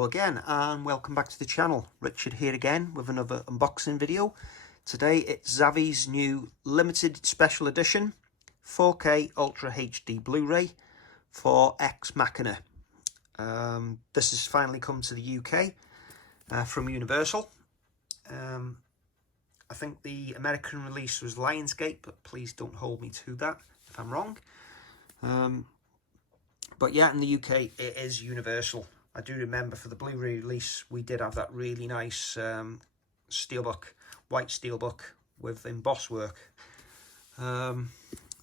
Hello again and welcome back to the channel. Richard here again with another unboxing video. Today it's Zavvi's new limited special edition 4K Ultra HD Blu-ray for Ex Machina. This has finally come to the UK from Universal. I think the American release was Lionsgate, but please don't hold me to that if I'm wrong. But yeah, in the UK it is Universal. I do remember for the Blu-ray release we did have that really nice steelbook, white steelbook with emboss work.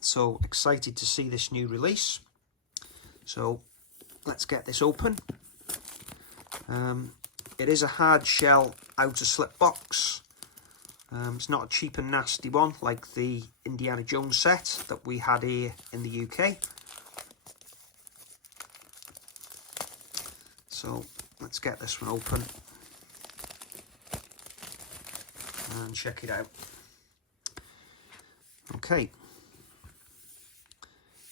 So excited to see this new release. So let's get this open. It is a hard shell outer slip box. It's not a cheap and nasty one like the Indiana Jones set that we had here in the UK. So let's get this one open and check it out. Okay,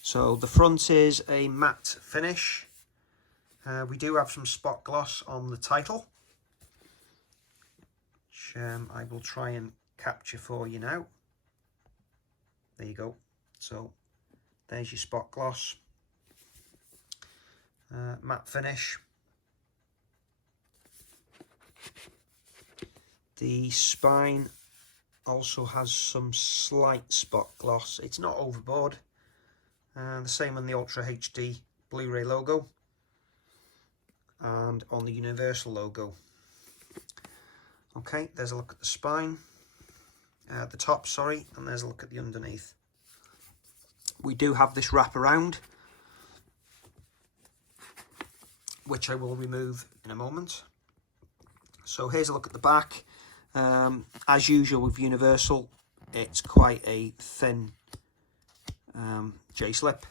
so the front is a matte finish. We do have some spot gloss on the title, which I will try and capture for you now. There you go. So there's your spot gloss, matte finish. The spine also has some slight spot gloss. It's not overboard. The same on the UltraHD Blu-ray logo and on the Universal logo. Okay, there's a look at the spine, the top, sorry, and there's a look at the underneath. We do have this wrap around, which I will remove in a moment. So here's a look at the back. As usual with Universal, it's quite a thin J-slip.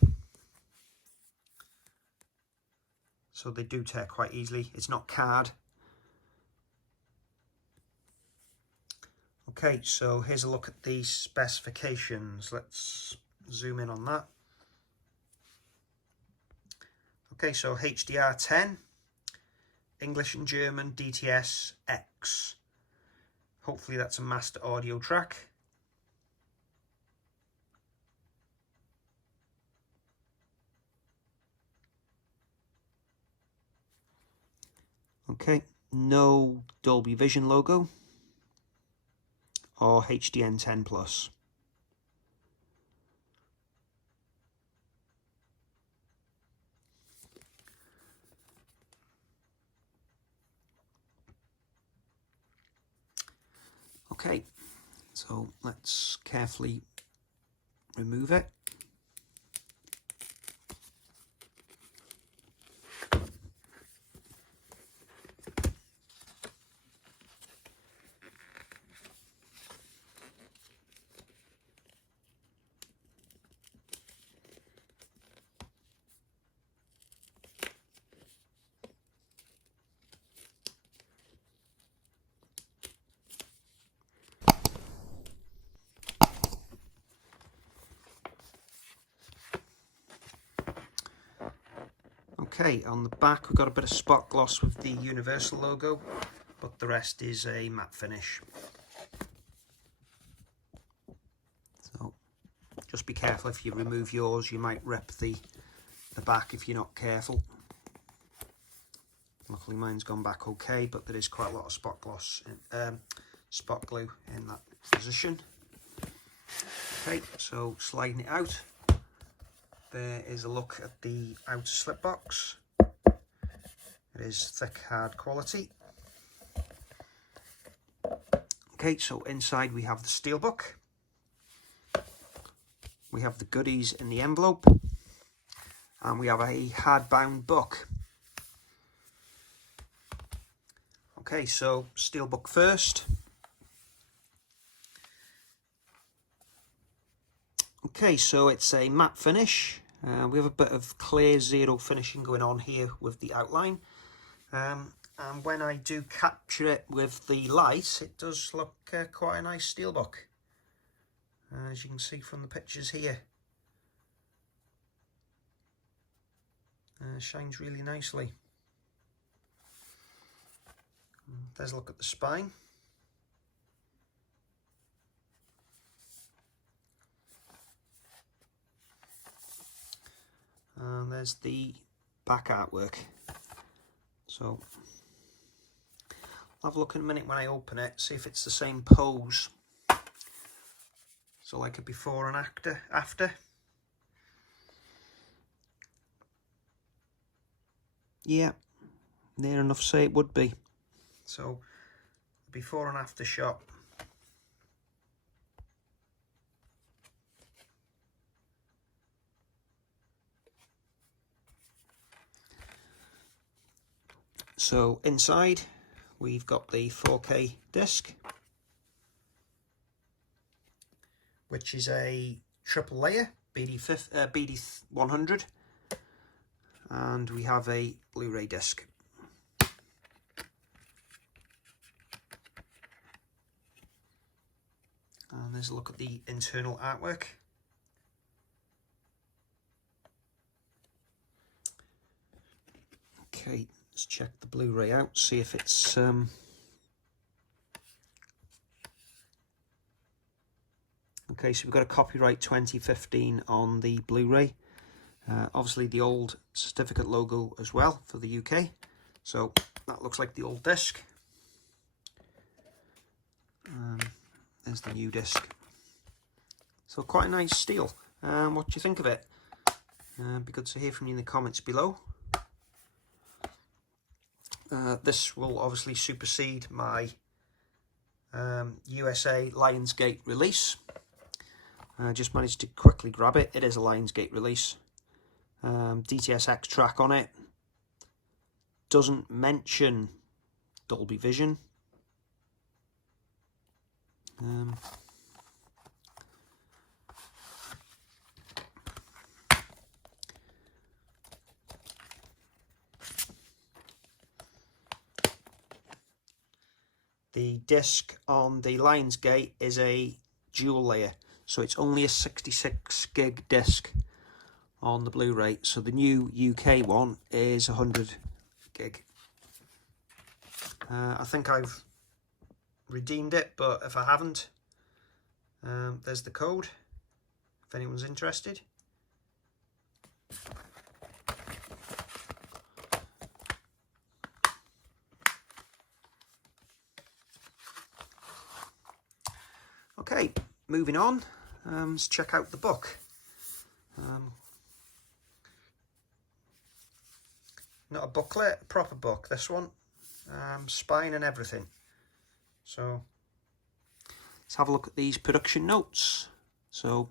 So they do tear quite easily. It's not card. Okay, so here's a look at the specifications. Let's zoom in on that. Okay, so HDR10. English and German DTS X. Hopefully that's a master audio track. Okay, no Dolby Vision logo or HDN10 Plus. Okay, so let's carefully remove it. Okay, on the back we've got a bit of spot gloss with the Universal logo, but the rest is a matte finish. So just be careful if you remove yours, you might rip the back if you're not careful. Luckily mine's gone back okay, but there is quite a lot of spot gloss, spot glue in that position. Okay, so sliding it out. There is a look at the outer slip box. It is thick, hard quality. Okay, so inside we have the steelbook. We have the goodies in the envelope. And we have a hardbound book. Okay, so steelbook first. Okay, so it's a matte finish. We have a bit of clear zero finishing going on here with the outline. And when I do capture it with the light, it does look quite a nice steelbook. As you can see from the pictures here. Shines really nicely. There's a look at the spine. And there's the back artwork. So I'll have a look in a minute when I open it, see if it's the same pose. So like a before and after. Yeah, near enough say it would be. So before and after shot. So inside we've got the 4K disc, which is a triple layer BD100, and we have a Blu-ray disc. And there's a look at the internal artwork. Okay, let's check the Blu-ray out, see if it's okay, so we've got a copyright 2015 on the Blu-ray. Obviously the old certificate logo as well for the UK. So that looks like the old disc. There's the new disc. So quite a nice steel. What do you think of it? Be good to hear from you in the comments below. This will obviously supersede my USA Lionsgate release. I just managed to quickly grab it. It is a Lionsgate release. DTS:X track on it. Doesn't mention Dolby Vision. The disc on the Lionsgate is a dual layer, so it's only a 66 gig disc on the Blu-ray. So the new UK one is 100 gig. I think I've redeemed it, but if I haven't, there's the code if anyone's interested. Okay, moving on. Let's check out the book. Not a booklet, a proper book, this one. Spine and everything. So let's have a look at these production notes. So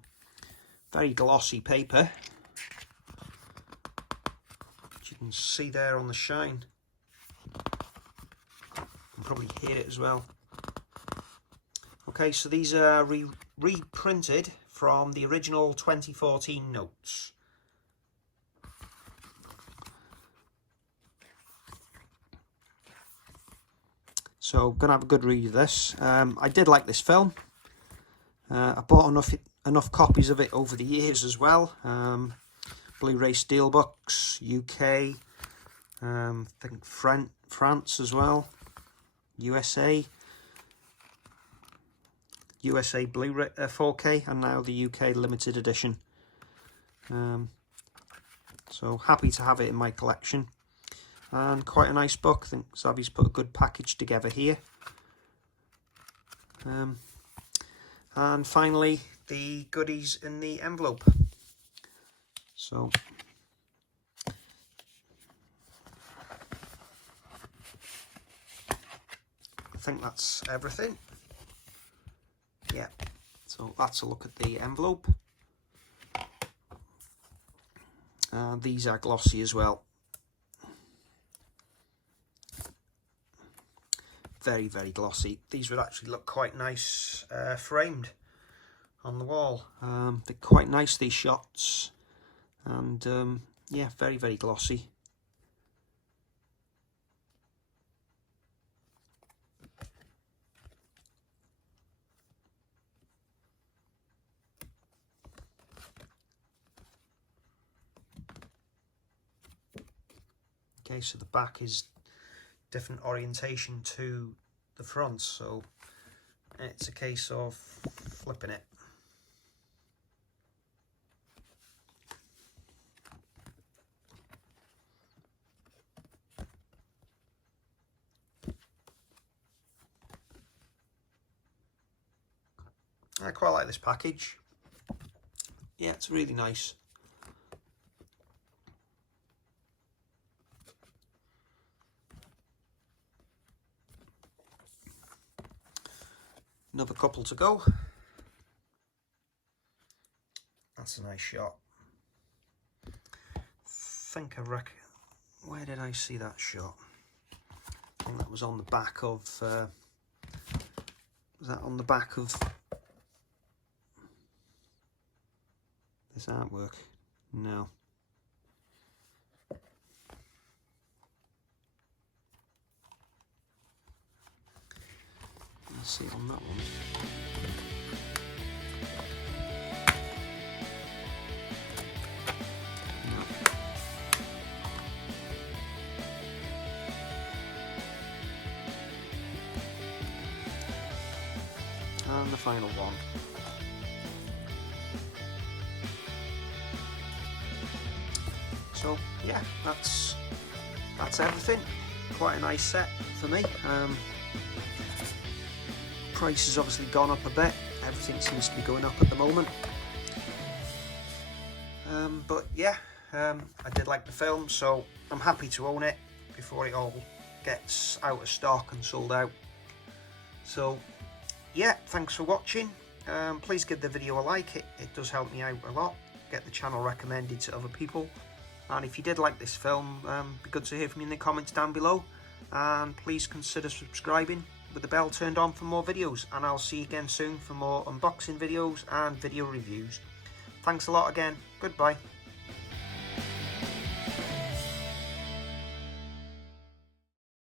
very glossy paper, which you can see there on the shine. You can probably hear it as well. Okay, so these are reprinted from the original 2014 notes. So I'm gonna have a good read of this. I did like this film. I bought enough copies of it over the years as well. Blu-ray Steelbox, UK, I think France as well, USA Blu-ray 4K, and now the UK limited edition. So happy to have it in my collection, and quite a nice book. I think Xavi's put a good package together here. And finally, the goodies in the envelope. So I think that's everything. Yeah, so that's a look at the envelope. These are glossy as well. Very, very glossy. These would actually look quite nice framed on the wall. They're quite nice, these shots. And yeah, very, very glossy. Okay, so the back is different orientation to the front, so it's a case of flipping it. I quite like this package. Yeah, it's really nice. Another couple to go. That's a nice shot. Where did I see that shot? I think that was on the back of was that on the back of this artwork? No. Let's see on that one. No. And the final one. So yeah, that's everything. Quite a nice set for me. Price has obviously gone up a bit. Everything seems to be going up at the moment. But yeah, I did like the film, so I'm happy to own it before it all gets out of stock and sold out. So yeah, thanks for watching. Please give the video a like. It does help me out a lot. Get the channel recommended to other people. And if you did like this film, it'd be good to hear from you in the comments down below. And please consider subscribing with the bell turned on for more videos. And I'll see you again soon for more unboxing videos and video reviews. Thanks a lot again. Goodbye.